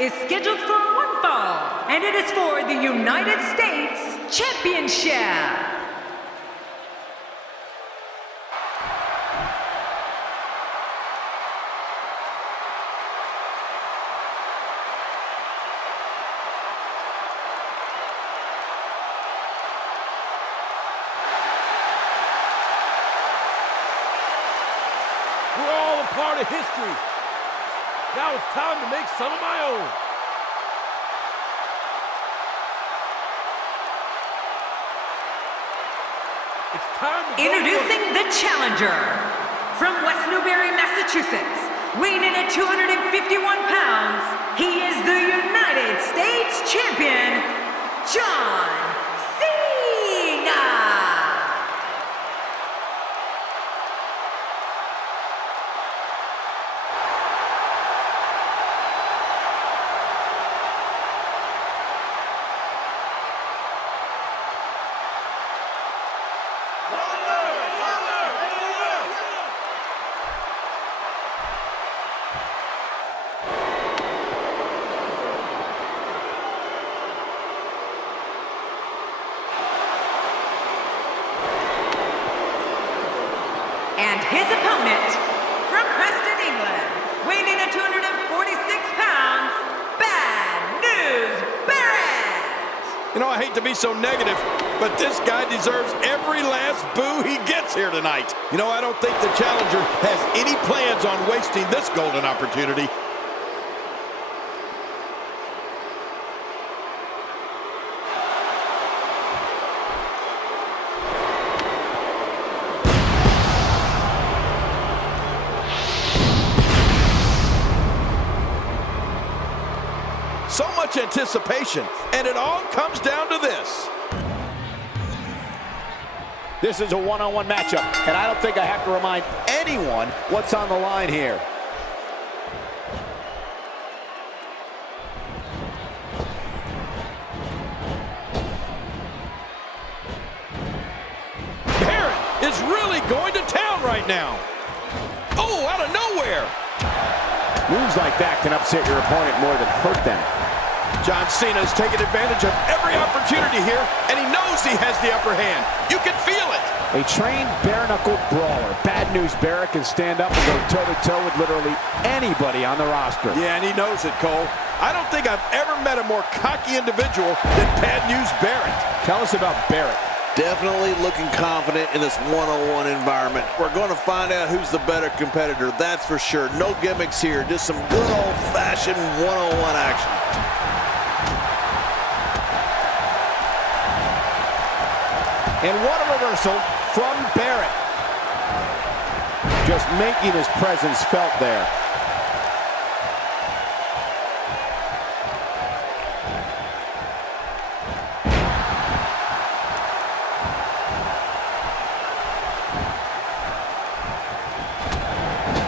is scheduled for one fall, and it is for the United States Championship. We're all a part of history. Now it's time to make some of my own. It's time to Introducing the challenger from West Newbury, Massachusetts, weighing in at 251 pounds. He is the United States Champion, John Cena. And his opponent, from Preston, England, weighing in at 246 pounds, Bad News Barrett! You know, I hate to be so negative, but this guy deserves every last boo he gets here tonight. You know, I don't think the challenger has any plans on wasting this golden opportunity. So much anticipation, and it all comes down to this. This is a one-on-one matchup, and I don't think I have to remind anyone what's on the line here. Barrett is really going to town right now. Oh, out of nowhere. Moves like that can upset your opponent more than hurt them. John Cena is taking advantage of every opportunity here, and he knows he has the upper hand. You can feel it. A trained bare-knuckle brawler, Bad News Barrett, can stand up and go toe-to-toe with literally anybody on the roster. Yeah, and he knows it, Cole. I don't think I've ever met a more cocky individual than Bad News Barrett. Tell us about Barrett. Definitely looking confident in this one-on-one environment. We're going to find out who's the better competitor, that's for sure. No gimmicks here, just some good old-fashioned one-on-one action. And what a reversal from Barrett. Just making his presence felt there.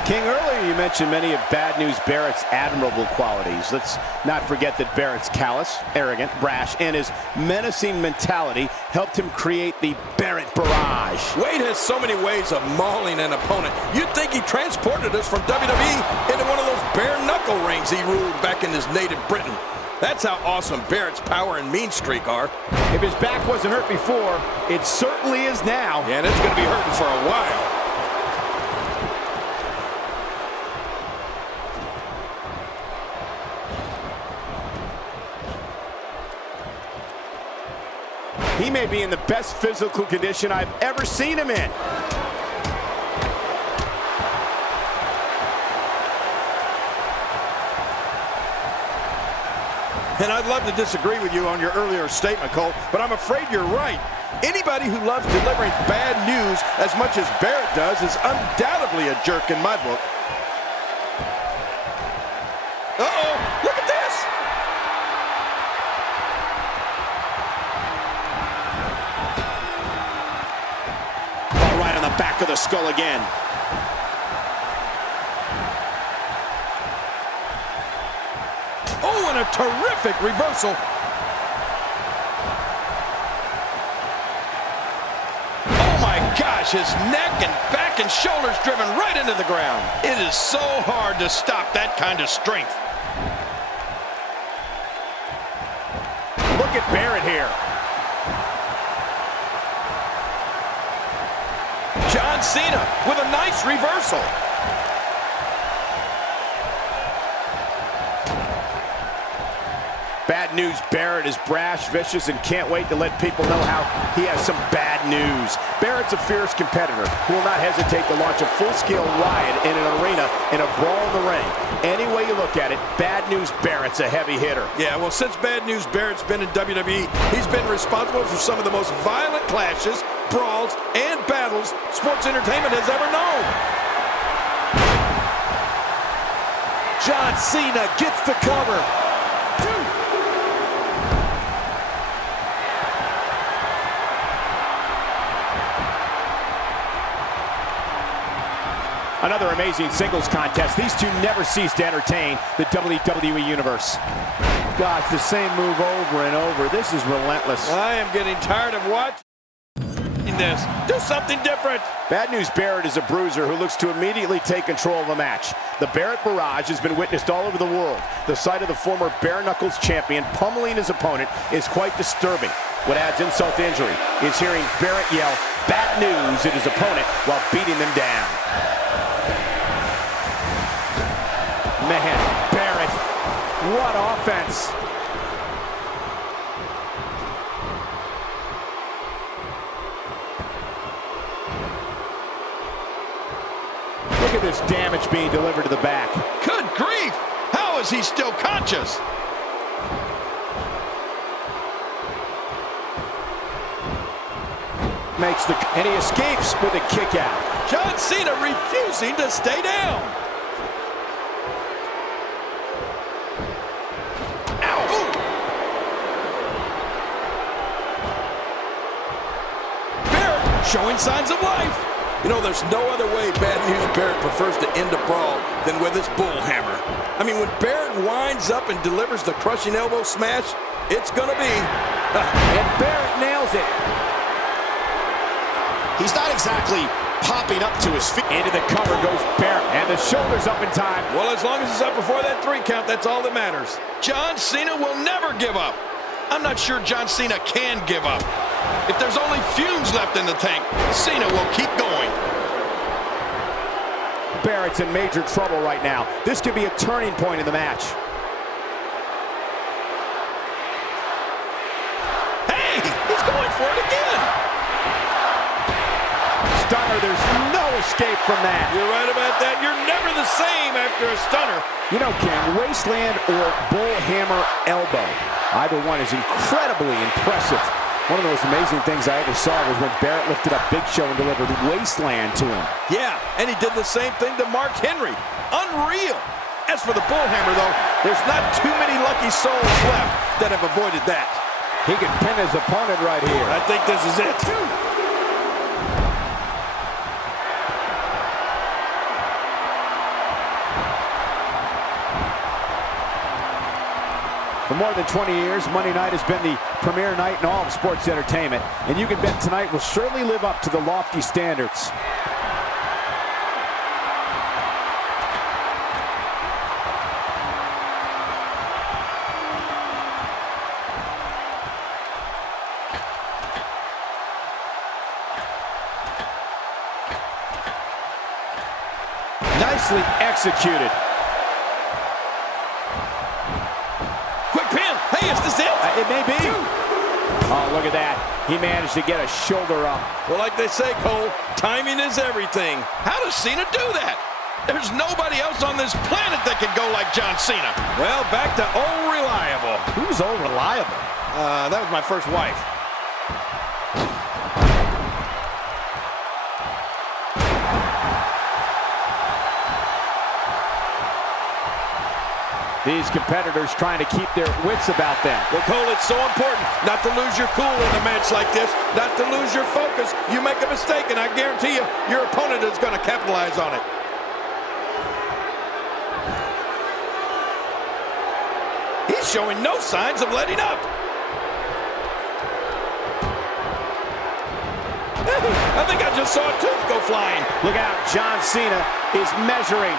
King, earlier you mentioned many of Bad News Barrett's admirable qualities. Let's not forget that Barrett's callous, arrogant, brash, and his menacing mentality helped him create the Barrett Barrage. Wade has so many ways of mauling an opponent. You'd think he transported us from WWE into one of those bare-knuckle rings he ruled back in his native Britain. That's how awesome Barrett's power and mean streak are. If his back wasn't hurt before, it certainly is now. Yeah, and it's going to be hurting for a while. He may be in the best physical condition I've ever seen him in. And I'd love to disagree with you on your earlier statement, Cole, but I'm afraid you're right. Anybody who loves delivering bad news as much as Barrett does is undoubtedly a jerk in my book. Uh-oh, look at this! Oh, right on the back of the skull again. Oh, and a terrific reversal. Oh my gosh, his neck and back and shoulders driven right into the ground. It is so hard to stop that kind of strength. at Barrett here. John Cena with a nice reversal. Bad news, Barrett is brash, vicious, and can't wait to let people know how he has some bad news. Barrett's a fierce competitor who will not hesitate to launch a full-scale riot in an arena in a brawl in the ring. Any way you look at it, Bad News Barrett's a heavy hitter. Yeah, well, since Bad News Barrett's been in WWE, he's been responsible for some of the most violent clashes, brawls, and battles sports entertainment has ever known. John Cena gets the cover. Another amazing singles contest. These two never cease to entertain the WWE Universe. Gosh, the same move over and over. This is relentless. I am getting tired of watching this. Do something different. Bad News Barrett is a bruiser who looks to immediately take control of a match. The Barrett barrage has been witnessed all over the world. The sight of the former bare knuckles champion pummeling his opponent is quite disturbing. What adds insult to injury is hearing Barrett yell "bad news" at his opponent while beating them down. Man, Barrett, what offense. Look at this damage being delivered to the back. Good grief! How is he still conscious? And he escapes with a kick out. John Cena refusing to stay down. Showing signs of life. You know, there's no other way Bad News Barrett prefers to end a brawl than with his bullhammer. I mean, when Barrett winds up and delivers the crushing elbow smash, it's gonna be. And Barrett nails it. He's not exactly popping up to his feet. Into the cover goes Barrett, and the shoulder's up in time. Well, as long as it's up before that 3 count, that's all that matters. John Cena will never give up. I'm not sure John Cena can give up. If there's only fumes left in the tank, Cena will keep going. Barrett's in major trouble right now. This could be a turning point in the match. Hey, he's going for it again. Stunner, there's no escape from that. You're right about that. You're never the same after a stunner. You know, King, wasteland or bullhammer elbow, either one is incredibly impressive. One of the most amazing things I ever saw was when Barrett lifted up Big Show and delivered wasteland to him. Yeah, and he did the same thing to Mark Henry. Unreal. As for the bullhammer, though, there's not too many lucky souls left that have avoided that. He can pin his opponent right here. I think this is it. For more than 20 years, Monday night has been the premier night in all of sports entertainment, and you can bet tonight will surely live up to the lofty standards. Nicely executed. Hey, is this it? It may be. Oh, look at that. He managed to get a shoulder up. Well, like they say, Cole, timing is everything. How does Cena do that? There's nobody else on this planet that can go like John Cena. Well, back to old reliable. Who's old reliable? That was my first wife. These competitors trying to keep their wits about them. Well, Cole, it's so important not to lose your cool in a match like this, not to lose your focus. You make a mistake, and I guarantee you, your opponent is going to capitalize on it. He's showing no signs of letting up. I think I just saw a tooth go flying. Look out, John Cena is measuring.